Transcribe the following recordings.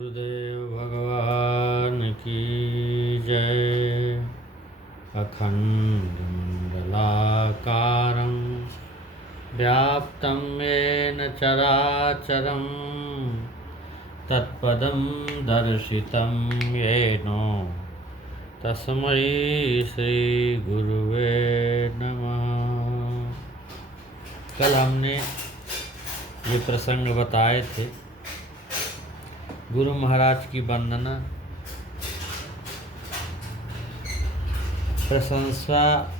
गुरुदेव भगवान की जय। अखण्डमण्डलाकारं व्याप्तं येन चराचरं तत्पदं दर्शितं येन तस्मै श्रीगुरुवे नमः। कल हमने ये प्रसंग बताए थे, गुरु महाराज की वंदना, प्रशंसा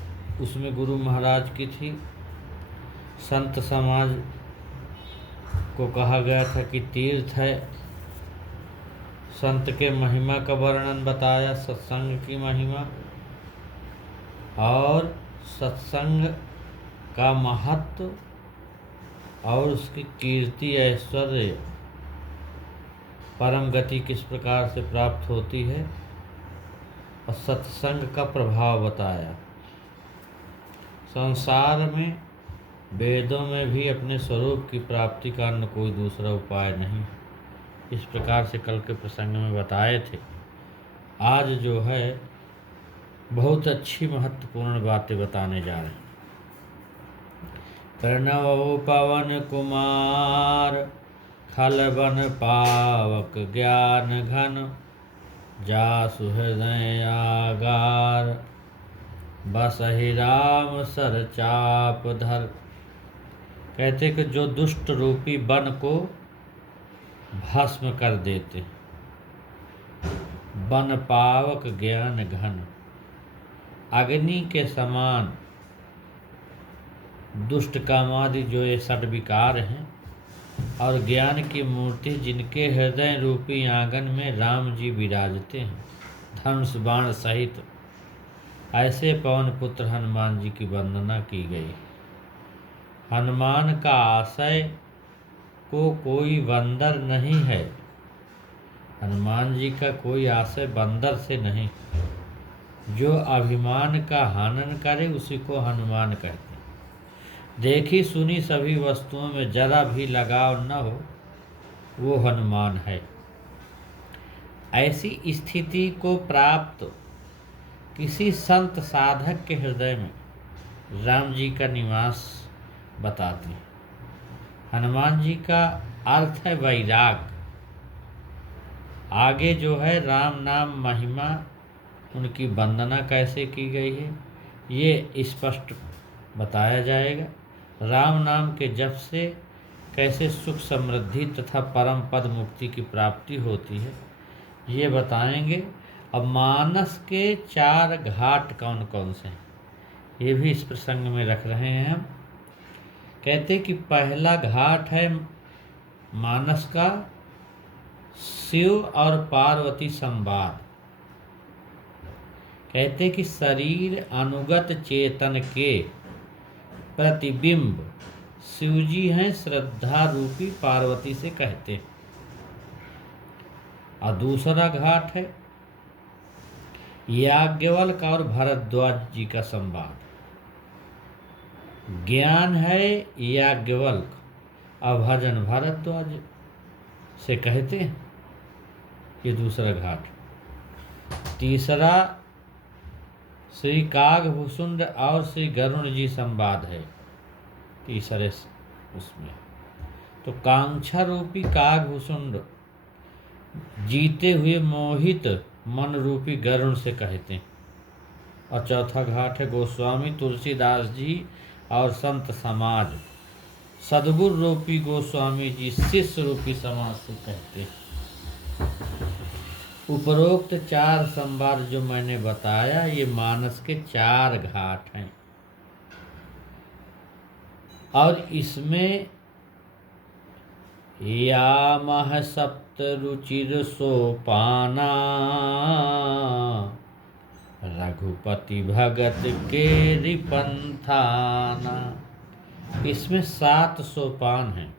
उसमें गुरु महाराज की थी। संत समाज को कहा गया था कि तीर्थ है। संत के महिमा का वर्णन बताया, सत्संग की महिमा और सत्संग का महत्व और उसकी कीर्ति ऐश्वर्य परम गति किस प्रकार से प्राप्त होती है, और सत्संग का प्रभाव बताया। संसार में वेदों में भी अपने स्वरूप की प्राप्ति का अन्य कोई दूसरा उपाय नहीं, इस प्रकार से कल के प्रसंग में बताए थे। आज जो है बहुत अच्छी महत्वपूर्ण बातें बताने जा रहे हैं। प्रणव पवन कुमार खल बन पावक ज्ञान घन जासु हृदय आगार बसहि राम सर चाप धर। कहते कि जो दुष्ट रूपी बन को भस्म कर देते, बन पावक ज्ञान घन, अग्नि के समान दुष्ट कामादि जो ये षड विकार हैं, और ज्ञान की मूर्ति जिनके हृदय रूपी आंगन में राम जी विराजते हैं धनुष बाण सहित, ऐसे पवन पुत्र हनुमान जी की वंदना की गई। हनुमान का आशय को कोई बंदर नहीं है। हनुमान जी का कोई आशय बंदर से नहीं। जो अभिमान का हनन करे उसी को हनुमान कहते हैं। देखी सुनी सभी वस्तुओं में जरा भी लगाव न हो, वो हनुमान है। ऐसी स्थिति को प्राप्त किसी संत साधक के हृदय में राम जी का निवास बताते हैं। हनुमान जी का अर्थ है वैराग। आगे जो है राम नाम महिमा, उनकी वंदना कैसे की गई है ये स्पष्ट बताया जाएगा। राम नाम के जप से कैसे सुख समृद्धि तथा परम पद मुक्ति की प्राप्ति होती है ये बताएंगे। अब मानस के 4 घाट कौन कौन से हैं ये भी इस प्रसंग में रख रहे हैं हम। कहते कि पहला घाट है मानस का शिव और पार्वती संवाद। कहते कि शरीर अनुगत चेतन के प्रतिबिंब शिवजी हैं, श्रद्धा रूपी पार्वती से कहते हैं। और दूसरा घाट है याज्ञवल्क और भरद्वाज जी का संवाद। ज्ञान है याज्ञवल्क और भजन भरद्वाज से कहते हैं, ये दूसरा घाट। तीसरा श्री कागभूषुंड और श्री गरुण जी संवाद है तीसरे उसमें। तो कांक्षा रूपी कागभूषुंड जीते हुए मोहित मन रूपी गरुण से कहते हैं। और चौथा घाट है गोस्वामी तुलसीदास जी और संत समाज, सद्गुरु रूपी गोस्वामी जी शिष्य रूपी समाज से कहते हैं। उपरोक्त 4 संवाद जो मैंने बताया ये मानस के 4 घाट हैं। और इसमें यामह सप्त रुचिर सोपाना रघुपति भगत के रिपंथाना। इसमें 7 सोपान हैं।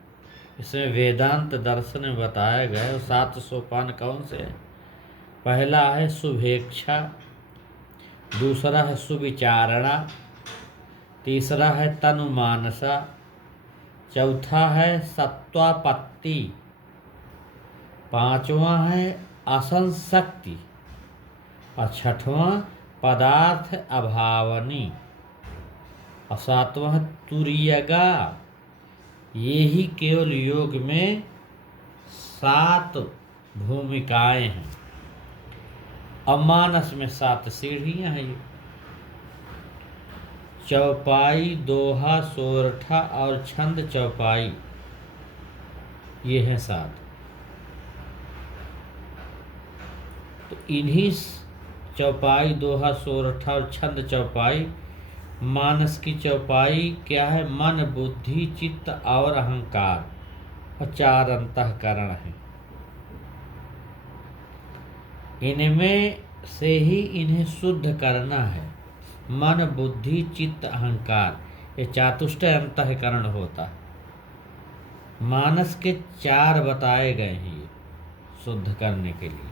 इसमें वेदांत दर्शन में बताया गया है। 7 सोपान कौन से हैं? पहला है शुभेच्छा, दूसरा है सुविचारणा, तीसरा है तनुमानसा, चौथा है सत्वापत्ति, पांचवा है असंशक्ति और छठवां पदार्थ अभावनी और सातवां है तुरीयगा। ये ही केवल योग में 7 भूमिकाएं हैं। अब मानस में 7 सीढ़ियां हैं। ये चौपाई, दोहा, सोरठा और छंद चौपाई, ये हैं 7। तो इन्हीं चौपाई, दोहा, सोरठा और छंद चौपाई। मानस की चौपाई क्या है? मन, बुद्धि, चित्त और अहंकार, और 4 अंतःकरण हैं। इनमें से ही इन्हें शुद्ध करना है। मन, बुद्धि, चित्त, अहंकार, ये चातुष्टय अंतःकरण होता है। मानस के 4 बताए गए हैं ये शुद्ध करने के लिए।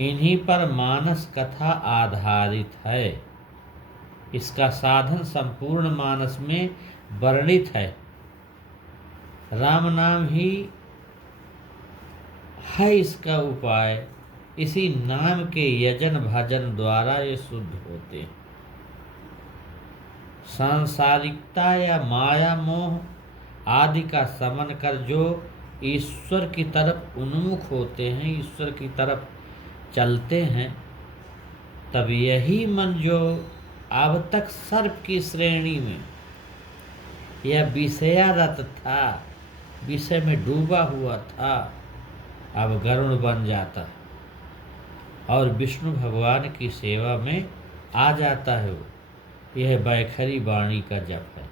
इन्हीं पर मानस कथा आधारित है। इसका साधन संपूर्ण मानस में वर्णित है। राम नाम ही है इसका उपाय। इसी नाम के यजन भजन द्वारा ये शुद्ध होते हैं। सांसारिकता या माया मोह आदि का समन कर जो ईश्वर की तरफ उन्मुख होते हैं, ईश्वर की तरफ चलते हैं, तब यही मन जो अब तक सर्प की श्रेणी में या विषयारत था, विषय में डूबा हुआ था, अब गरुड़ बन जाता है और विष्णु भगवान की सेवा में आ जाता है। यह बैखरी वाणी का जप है।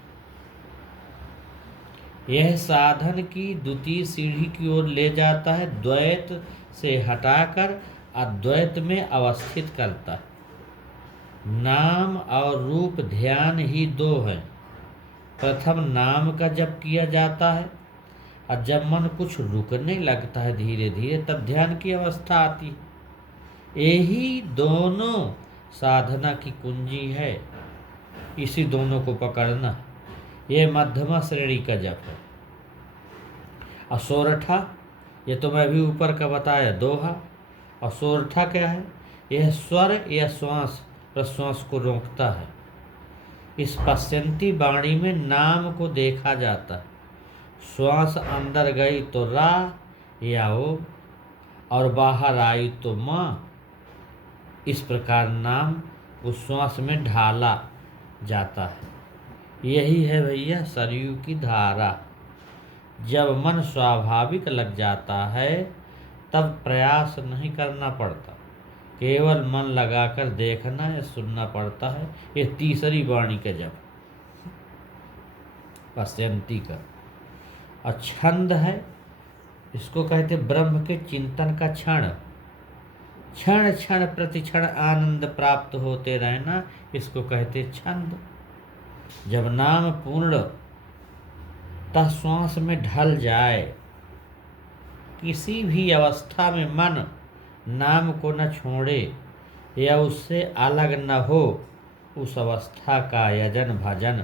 यह साधन की द्वितीय सीढ़ी की ओर ले जाता है। द्वैत से हटाकर अद्वैत में अवस्थित करता है। नाम और रूप ध्यान ही 2 हैं। प्रथम नाम का जप किया जाता है और जब मन कुछ रुकने लगता है धीरे धीरे, तब ध्यान की अवस्था आती है। यही दोनों साधना की कुंजी है। इसी दोनों को पकड़ना, यह मध्यमा श्रेणी का जप है। और सोरठा, ये तो मैं अभी ऊपर का बताया, दोहा। और सोरठा क्या है? यह स्वर या श्वास प्रश्वास को रोकता है। इस पश्यंती वाणी में नाम को देखा जाता है। श्वास अंदर गई तो रा या ओ, और बाहर आई तो माँ। इस प्रकार नाम उस श्वास में ढाला जाता है। यही है भैया सरयू की धारा। जब मन स्वाभाविक लग जाता है तब प्रयास नहीं करना पड़ता, केवल मन लगाकर देखना या सुनना पड़ता है। ये तीसरी वाणी का जप पश्यंती का। और छंद है, इसको कहते ब्रह्म के चिंतन का क्षण। क्षण क्षण प्रति क्षण आनंद प्राप्त होते रहना, इसको कहते छंद। जब नाम पूर्ण श्वास में ढल जाए, किसी भी अवस्था में मन नाम को न छोड़े या उससे अलग न हो, उस अवस्था का यजन भजन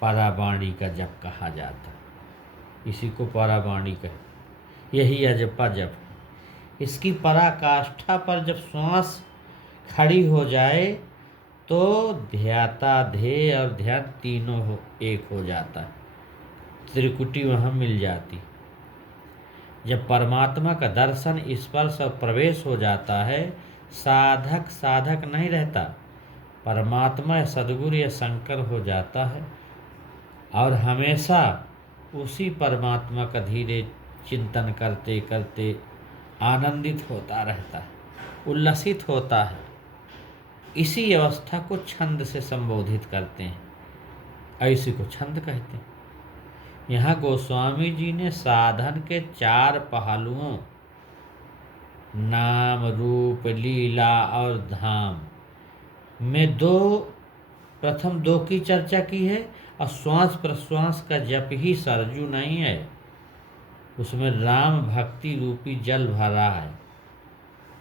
परावाणी का जप कहा जाता है। इसी को परावाणी कहते। यही अजपा जप है। इसकी पराकाष्ठा पर जब श्वास खड़ी हो जाए तो ध्याता ध्येय और ध्यान तीनों एक हो जाता है। त्रिकुटी वहाँ मिल जाती। जब परमात्मा का दर्शन स्पर्श और प्रवेश हो जाता है, साधक साधक नहीं रहता, परमात्मा या सद्गुरु या शंकर हो जाता है और हमेशा उसी परमात्मा का धीरे चिंतन करते करते आनंदित होता रहता है, उल्लसित होता है। इसी अवस्था को छंद से संबोधित करते हैं, ऐसी को छंद कहते हैं। यहाँ गोस्वामी जी ने साधन के 4 पहलुओं नाम, रूप, लीला और धाम में प्रथम 2 की चर्चा की है। और श्वास प्रश्वास का जप ही सरजू नहीं है, उसमें राम भक्ति रूपी जल भरा है।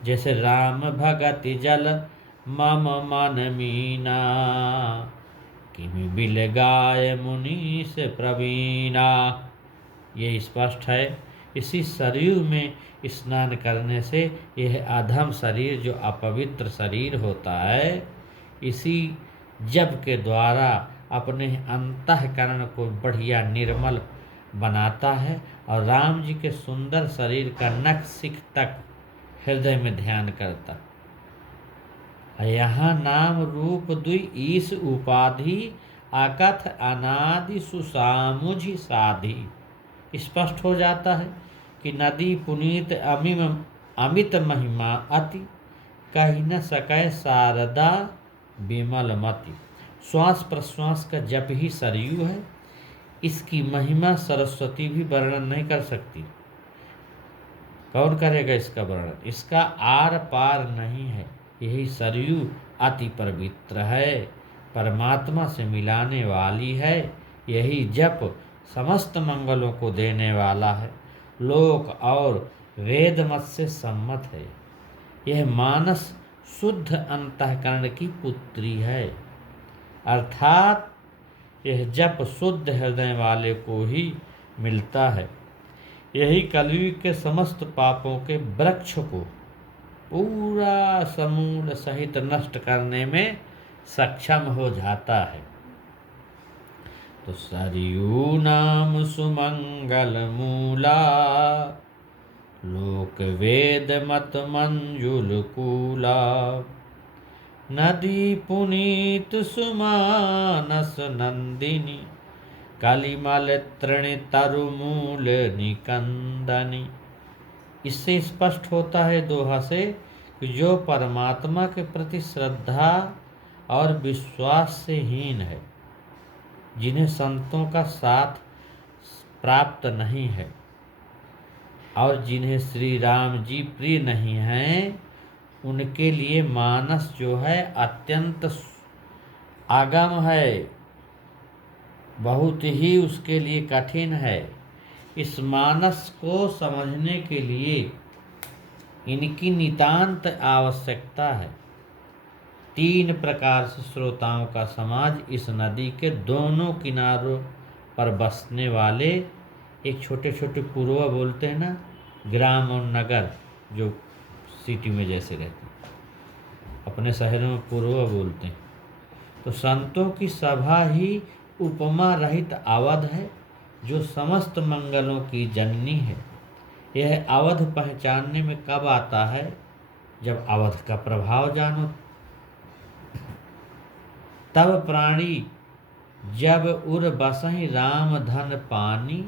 जैसे राम भगति जल मम मन मीना, किमि बिल गाय मुनि से प्रवीणा। ये स्पष्ट है इसी सरयू में स्नान करने से यह अधम शरीर जो अपवित्र शरीर होता है, इसी जप के द्वारा अपने अंतःकरण को बढ़िया निर्मल बनाता है और राम जी के सुंदर शरीर का नख शिख तक हृदय में ध्यान करता। यहाँ नाम रूप दुई ईस उपाधि आकथ अनादि सुसामुझि साधि। स्पष्ट हो जाता है कि नदी पुनीत अमित महिमा अति, कही न सकै शारदा विमल मति। श्वास प्रश्वास का जप ही सरयू है, इसकी महिमा सरस्वती भी वर्णन नहीं कर सकती। कौन करेगा इसका वर्णन? इसका आर पार नहीं है। यही सरयू अति पवित्र है, परमात्मा से मिलाने वाली है। यही जप समस्त मंगलों को देने वाला है, लोक और वेद मत से सम्मत है। यह मानस शुद्ध अंतःकरण की पुत्री है, अर्थात यह जप शुद्ध हृदय वाले को ही मिलता है। यही कलयुग के समस्त पापों के वृक्ष को पूरा समूल सहित नष्ट करने में सक्षम हो जाता है। तो सरयू नाम सुमंगल मूला, लोक वेद मत मंजुल कूला। नदी पुनीत सुमानस नंदिनी, कलिमल तृण तरुमूल निकंदनी। इससे स्पष्ट होता है दोहा से कि जो परमात्मा के प्रति श्रद्धा और विश्वास से हीन है, जिन्हें संतों का साथ प्राप्त नहीं है और जिन्हें श्री राम जी प्रिय नहीं हैं, उनके लिए मानस जो है अत्यंत आगम है, बहुत ही उसके लिए कठिन है। इस मानस को समझने के लिए इनकी नितांत आवश्यकता है। 3 प्रकार से श्रोताओं का समाज इस नदी के दोनों किनारों पर बसने वाले, एक छोटे छोटे पूर्वा बोलते हैं ना, ग्राम और नगर जो सिटी में जैसे रहते हैं, अपने शहरों में पूर्वा बोलते हैं। तो संतों की सभा ही उपमा रहित अवध है, जो समस्त मंगलों की जननी है। यह अवध पहचानने में कब आता है? जब अवध का प्रभाव जानो, तब प्राणी जब उर बसहि राम धन पानी,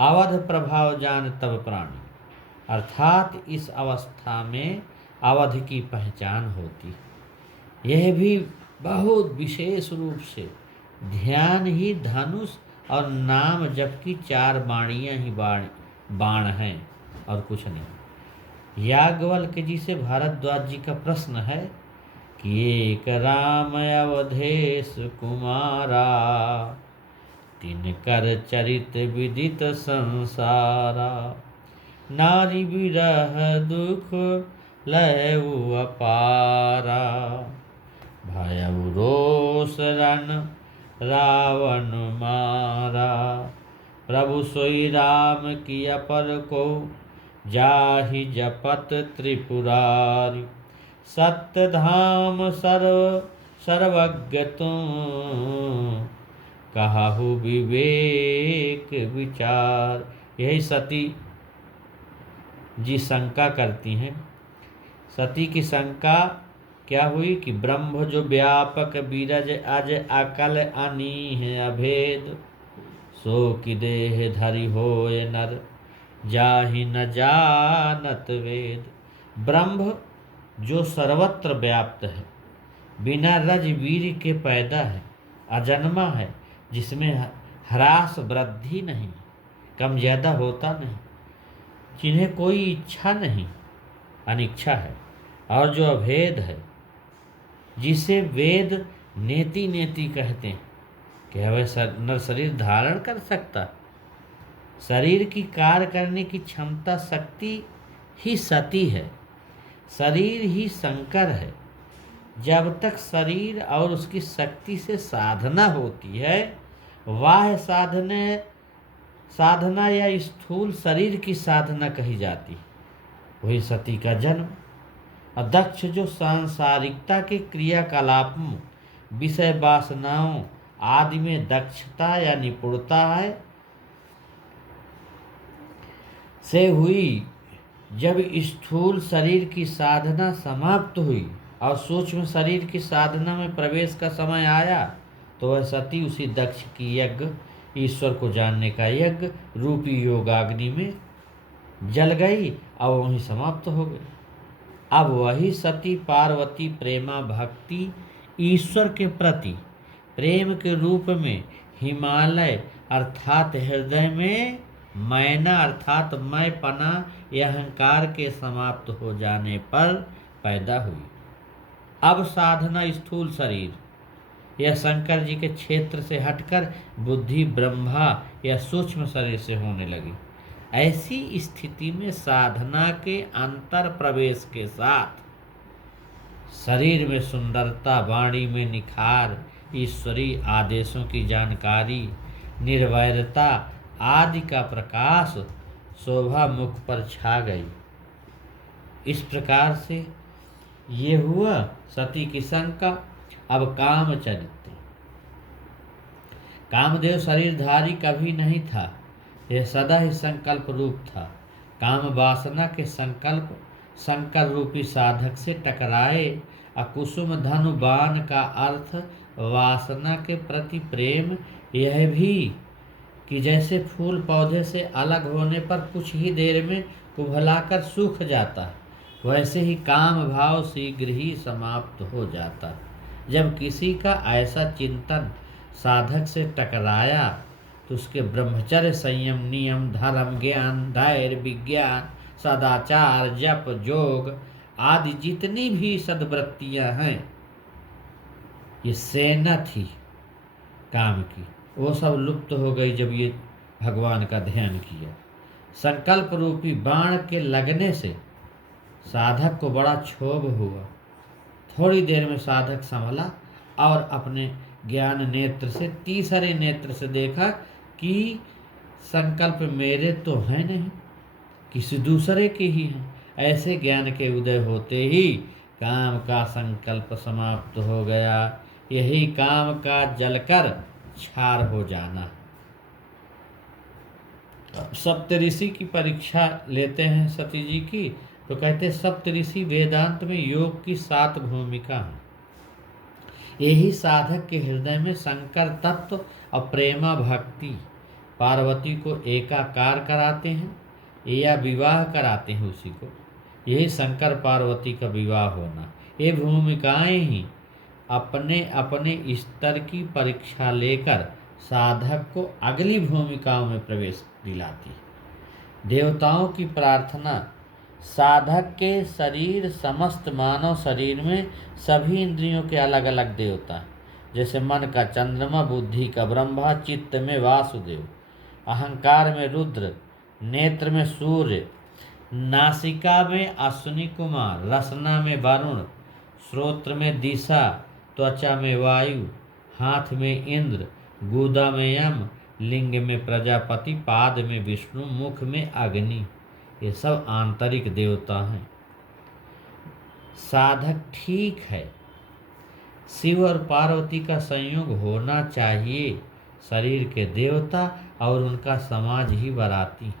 अवध प्रभाव जान तब प्राणी। अर्थात इस अवस्था में अवध की पहचान होती है। यह भी बहुत विशेष रूप से ध्यान ही धनुष और नाम जप की 4 बाणियाँ ही बाण हैं और कुछ नहीं। याज्ञवल्क्य जी से भारद्वाज जी का प्रश्न है कि एक राम अवधेश कुमारा, तिनकर चरित विदित संसारा। नारी विरह दुख लयउ अपारा, भयउ रोष रण रावण मारा। प्रभु सोई राम की अपर को, जाहि जपत त्रिपुरारी। सत्य धाम सर्वज्ञ तुम, कहु विवेक विचार। यही सती जी शंका करती हैं। सती की शंका क्या हुई कि ब्रह्म जो व्यापक बीरज अज अकल अनीह अभेद, सो कि देह धरि होय नर, जाहि न जानत वेद। ब्रह्म जो सर्वत्र व्याप्त है, बिना रज वीर के पैदा है, अजन्मा है, जिसमें ह्रास वृद्धि नहीं, कम ज्यादा होता नहीं, जिन्हें कोई इच्छा नहीं, अनिच्छा है, और जो अभेद है, जिसे वेद नेति नेति कहते हैं कि वह नर शरीर धारण कर सकता। शरीर की कार्य करने की क्षमता शक्ति ही सती है, शरीर ही शंकर है। जब तक शरीर और उसकी शक्ति से साधना होती है, वाह साधने साधना या स्थूल शरीर की साधना कही जाती। वही सती का जन्म। अध्यक्ष जो सांसारिकता के क्रियाकलापों, विषय वासनाओं आदि में दक्षता या निपुणता है से हुई। जब स्थूल शरीर की साधना समाप्त हुई और सूक्ष्म शरीर की साधना में प्रवेश का समय आया तो वह सती उसी दक्ष की यज्ञ, ईश्वर को जानने का यज्ञ रूपी योगाग्नि में जल गई और वहीं समाप्त हो गई। अब वही सती पार्वती प्रेमा भक्ति ईश्वर के प्रति प्रेम के रूप में हिमालय अर्थात हृदय में मैना अर्थात मैंपना या अहंकार के समाप्त हो जाने पर पैदा हुई। अब साधना स्थूल शरीर या शंकर जी के क्षेत्र से हटकर बुद्धि ब्रह्मा या सूक्ष्म शरीर से होने लगी। ऐसी स्थिति में साधना के अंतर प्रवेश के साथ शरीर में सुंदरता, वाणी में निखार, ईश्वरीय आदेशों की जानकारी, निर्वैरता आदि का प्रकाश शोभा मुख पर छा गई। इस प्रकार से ये हुआ सती की शंका। अब काम चरित्र। कामदेव शरीरधारी कभी नहीं था, यह सदा ही संकल्प रूप था। काम वासना के संकल्प शंकर रूपी साधक से टकराए। अकुसुम धनु बाण का अर्थ वासना के प्रति प्रेम यह भी कि जैसे फूल पौधे से अलग होने पर कुछ ही देर में कुम्भलाकर सूख जाता है, वैसे ही काम भाव शीघ्र ही समाप्त हो जाता है। जब किसी का ऐसा चिंतन साधक से टकराया तो उसके ब्रह्मचर्य, संयम, नियम, धर्म, ज्ञान, धैर्य, विज्ञान, सदाचार, जप, योग आदि जितनी भी सद्वृत्तियां हैं, ये सेना थी काम की, वो सब लुप्त हो गई जब ये भगवान का ध्यान किया। संकल्प रूपी बाण के लगने से साधक को बड़ा क्षोभ हुआ। थोड़ी देर में साधक संभला और अपने ज्ञान नेत्र से, तीसरे नेत्र से देखा कि संकल्प मेरे तो हैं नहीं, किसी दूसरे के ही हैं। ऐसे ज्ञान के उदय होते ही काम का संकल्प समाप्त हो गया। यही काम का जलकर क्षार हो जाना। सप्तऋषि की परीक्षा लेते हैं सती जी की, तो कहते सप्तऋषि वेदांत में योग की 7 भूमिका है। यही साधक के हृदय में शंकर तत्व और प्रेमा भक्ति पार्वती को एकाकार कराते हैं या विवाह कराते हैं उसी को। यही शंकर पार्वती का विवाह होना। ये भूमिकाएं ही अपने अपने स्तर की परीक्षा लेकर साधक को अगली भूमिकाओं में प्रवेश दिलाती है। देवताओं की प्रार्थना। साधक के शरीर समस्त मानव शरीर में सभी इंद्रियों के अलग अलग देवता हैं। जैसे मन का चंद्रमा, बुद्धि का ब्रह्मा, चित्त में वासुदेव, अहंकार में रुद्र, नेत्र में सूर्य, नासिका में अश्विनी कुमार, रसना में वरुण, श्रोत्र में दिशा, त्वचा में वायु, हाथ में इंद्र, गुदा में यम, लिंग में प्रजापति, पाद में विष्णु, मुख में अग्नि। ये सब आंतरिक देवता हैं। साधक ठीक है, शिव और पार्वती का संयोग होना चाहिए। शरीर के देवता और उनका समाज ही बराती।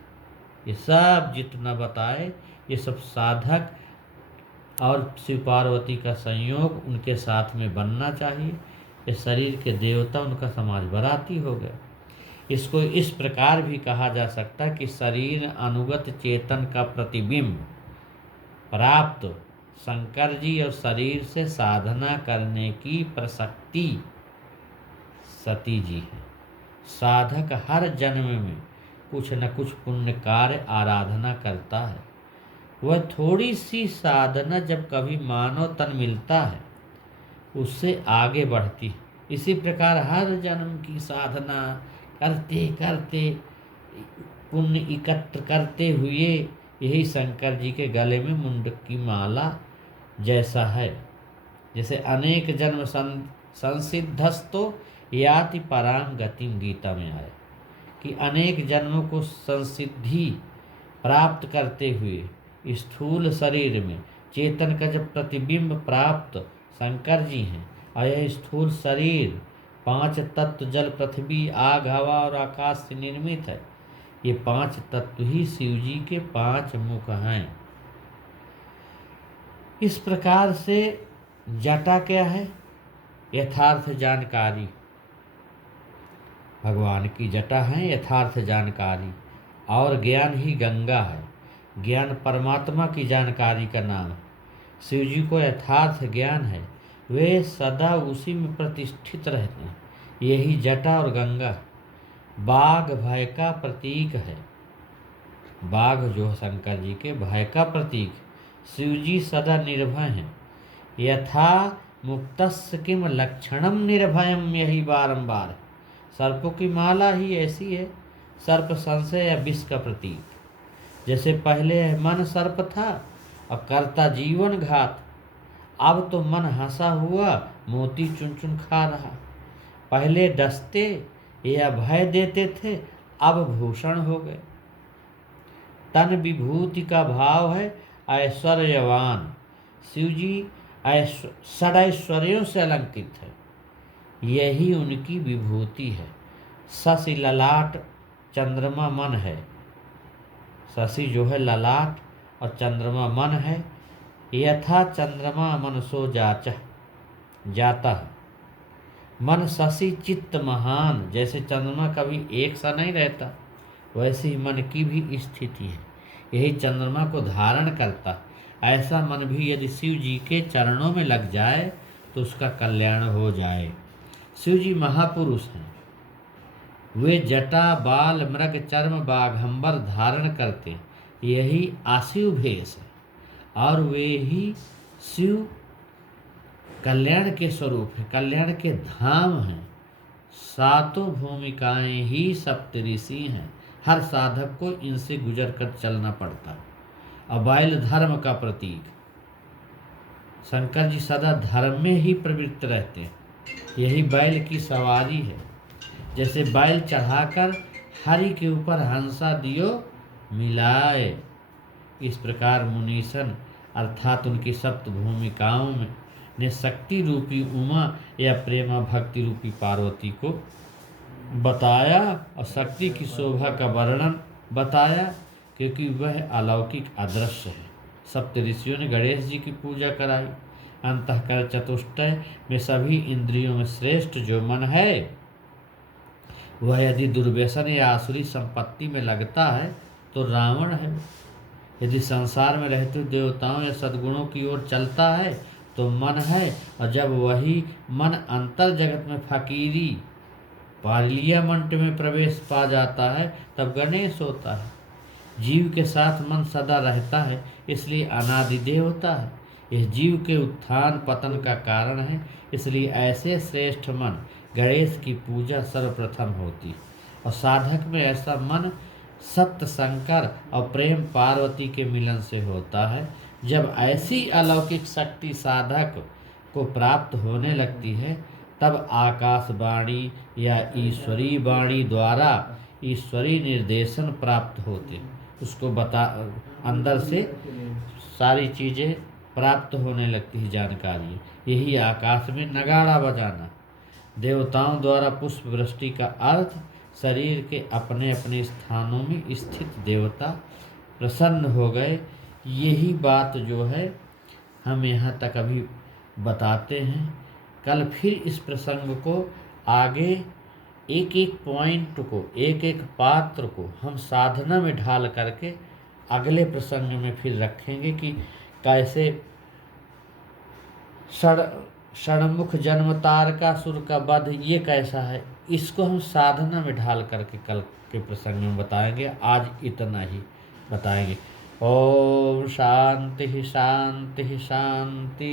ये सब जितना बताए ये सब साधक और शिव पार्वती का संयोग उनके साथ में बनना चाहिए। ये शरीर के देवता, उनका समाज बराती हो गया। इसको इस प्रकार भी कहा जा सकता है कि शरीर अनुगत चेतन का प्रतिबिंब प्राप्त शंकर जी और शरीर से साधना करने की प्रसक्ति सती जी है। साधक हर जन्म में कुछ न कुछ पुण्य कार्य आराधना करता है। वह थोड़ी सी साधना जब कभी मानव तन मिलता है उससे आगे बढ़ती है। इसी प्रकार हर जन्म की साधना करते करते पुण्य एकत्र करते हुए यही शंकर जी के गले में मुंड की माला जैसा है। जैसे अनेक जन्म संसिद्धस्तो याति पराम गतिम, गीता में आए कि अनेक जन्मों को संसिद्धि प्राप्त करते हुए स्थूल शरीर में चेतन का जब प्रतिबिंब प्राप्त शंकर जी हैं, और यह स्थूल शरीर 5 तत्व जल पृथ्वी आग हवा और आकाश से निर्मित है। ये 5 तत्व ही शिव जी के 5 मुख हैं। इस प्रकार से जटा क्या है? यथार्थ जानकारी। भगवान की जटा है यथार्थ जानकारी, और ज्ञान ही गंगा है। ज्ञान परमात्मा की जानकारी का नाम है। शिव जी को यथार्थ ज्ञान है, वे सदा उसी में प्रतिष्ठित रहते हैं। यही जटा और गंगा बाघ भय का प्रतीक है। बाघ जो है शंकर जी के भय का प्रतीक। शिव जी सदा निर्भय हैं। यथा मुक्तस्य किम लक्षणम निर्भयम, यही बारंबार है। सर्पों की माला ही ऐसी है। सर्प संशय या विष का प्रतीक। जैसे पहले मन सर्प था और करता जीवन घात, अब तो मन हंसा हुआ मोती चुन चुन खा रहा। पहले डसते या भय देते थे, अब भूषण हो गए। तन विभूति का भाव है ऐश्वर्यवान। शिव जी षडैश्वर्यों से अलंकृत है, यही उनकी विभूति है। शशि ललाट चंद्रमा मन है। शशि जो है ललाट और चंद्रमा मन है। यथा चंद्रमा मनसो जाता है। मन शशि चित्त महान। जैसे चंद्रमा कभी एक सा नहीं रहता, वैसे ही मन की भी स्थिति है। यही चंद्रमा को धारण करता। ऐसा मन भी यदि शिव जी के चरणों में लग जाए तो उसका कल्याण हो जाए। शिव जी महापुरुष हैं। वे जटा बाल मृग चर्म बाघंबर धारण करते, यही आशिव भेष है। और वे ही शिव कल्याण के स्वरूप है, कल्याण के धाम हैं। सातों भूमिकाएं ही सप्तऋषि हैं। हर साधक को इनसे गुजर कर चलना पड़ता है। और बैल धर्म का प्रतीक। शंकर जी सदा धर्म में ही प्रवृत्त रहते हैं। यही बैल की सवारी है। जैसे बैल चढ़ाकर हरि के ऊपर हंसा दियो मिलाए, इस प्रकार मुनीसन अर्थात उनकी सप्त भूमिकाओं में ने शक्ति रूपी उमा या प्रेमा भक्ति रूपी पार्वती को बताया और शक्ति की शोभा का वर्णन बताया, क्योंकि वह अलौकिक अदृश्य है। सप्त ऋषियों ने गणेश जी की पूजा कराई। अंतःकरण चतुष्टय में सभी इंद्रियों में श्रेष्ठ जो मन है, वह यदि दुर्व्यसन या आसुरी संपत्ति में लगता है तो रावण है। यदि संसार में रहते हुए देवताओं या सद्गुणों की ओर चलता है तो मन है, और जब वही मन अंतर जगत में फकीरी पार्लियामेंट में प्रवेश पा जाता है तब गणेश होता है। जीव के साथ मन सदा रहता है, इसलिए अनादि देवता है। यह जीव के उत्थान पतन का कारण है, इसलिए ऐसे श्रेष्ठ मन गणेश की पूजा सर्वप्रथम होती। और साधक में ऐसा मन सत्य शंकर और प्रेम पार्वती के मिलन से होता है। जब ऐसी अलौकिक शक्ति साधक को प्राप्त होने लगती है तब आकाशवाणी या ईश्वरी वाणी द्वारा ईश्वरी निर्देशन प्राप्त होते, उसको बता अंदर से सारी चीज़ें प्राप्त होने लगती है जानकारी। यही आकाश में नगाड़ा बजाना। देवताओं द्वारा पुष्प वृष्टि का अर्थ शरीर के अपने अपने स्थानों में स्थित देवता प्रसन्न हो गए। यही बात जो है हम यहाँ तक अभी बताते हैं। कल फिर इस प्रसंग को आगे एक एक पॉइंट को एक एक पात्र को हम साधना में ढाल करके अगले प्रसंग में फिर रखेंगे कि कैसे षणमुख जन्मतार का सुर का वध ये कैसा है, इसको हम साधना में ढाल करके कल के प्रसंग में बताएंगे। आज इतना ही बताएंगे। ओम शांति शांति शांति।